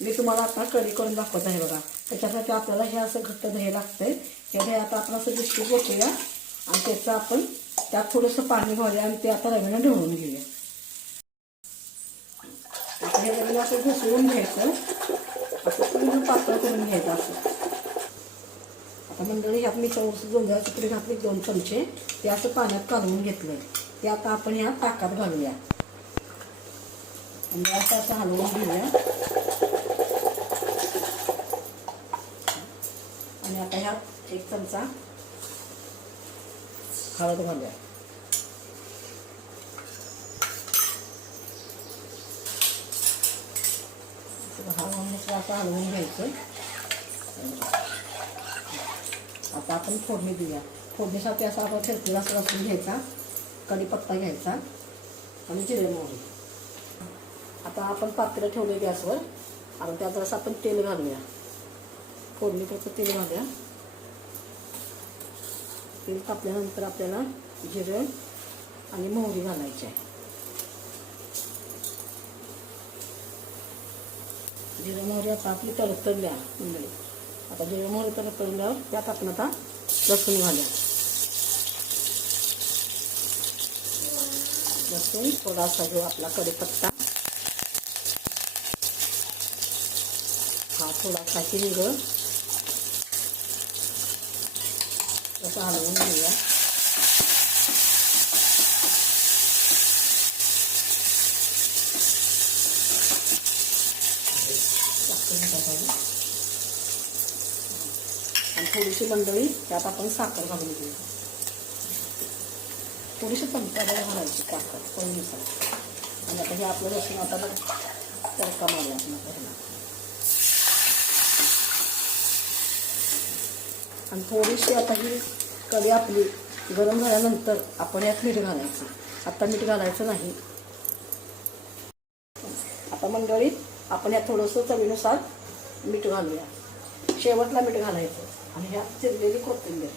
मी तुम्हाला आता कढी करून दाखवत आहे बघा. त्याच्यासाठी आपल्याला हे असं घट्ट दही लागतंय. हे दही आता आपण असं बिस्किट ओतूया आणि त्याचं आपण त्यात थोडंसं पाणी घालूया आणि ते आता रवीनं ढवळून घेऊया. आता हे रवीनं असं घुसवून घ्यायचं, असं पूर्ण पातळ करून घ्यायचं असं. आता मंडळी ह्यात मी थोडंसं जोंधळ्याची पुडी घातली 2 चमचे. ते असं पाण्यात कालवून घेतलंय. ते आता आपण ह्या ताकात घालूया आणि असं असं हलवून घेऊया. आणि आता ह्यात 1 चमचा हळद घालूया. असं हलवून घ्यायचं. आता आपण फोडणी देऊया. फोडणीसाठी असा आपण ठेचलेला लसूण घ्यायचा, कढीपत्ता घ्यायचा आणि जिरे मोहरी. आता आपण पातेलं ठेवले गॅसवर आणि त्यात जसं आपण तेल घालूया. फोडणीपुरतं तेल घालूया. तेल तापल्यानंतर आपल्याला जिरे आणि मोहरी घालायची आहे. जिरे मोहरी आता आपली तडतडल्या मंडळी. आता जिरे मोहरी तडतडल्यावर त्यात आपण आता लसूण घालूया. लसूण थोडासा जो आपला कढीपत्ता, हा थोडासा हिंग असं हलवून घेऊया. आणि थोडीशी मंडळी त्यात आपण साखर घालून घेऊ. थोडीशी चमचाला घालायची साखर चवीनुसार. आणि आता हे आपलं लसूण आता तडका मारूया आपण पहिला. आणि थोडीशी आता ही कढी आपली गरम झाल्यानंतर आपण यात मीठ घालायचं. आता मीठ घालायचं नाही. आता मंडळीत आपण यात थोडंसं चवीनुसार मीठ घालूया. शेवटला मीठ घालायचं. आणि ह्यात चिरलेली कोथिंबीर.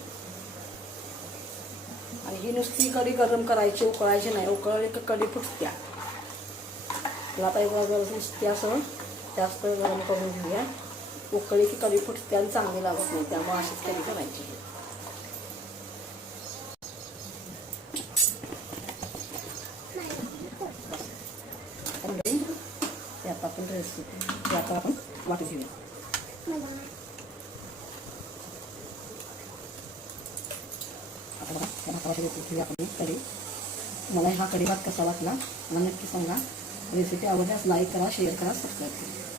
आणि ही नुसती कढी गरम करायची, उकळायची नाही. उकळली की कढी फुटत्या. आता एक नुसती असं जास्त गरम करून घेऊया. उकळी की कढी फुटते आणि चांगली लागत नाही. त्यामुळे अशीच कढी करायची. त्यात आपण रेसिपी आता आपण वाटी घेऊया. आपण कढी. मला हा कढी भात कसा वाटला मला नक्की सांगा. रेसिपी आवडल्यास लाईक करा, शेअर करा, सबस्क्राईब करा.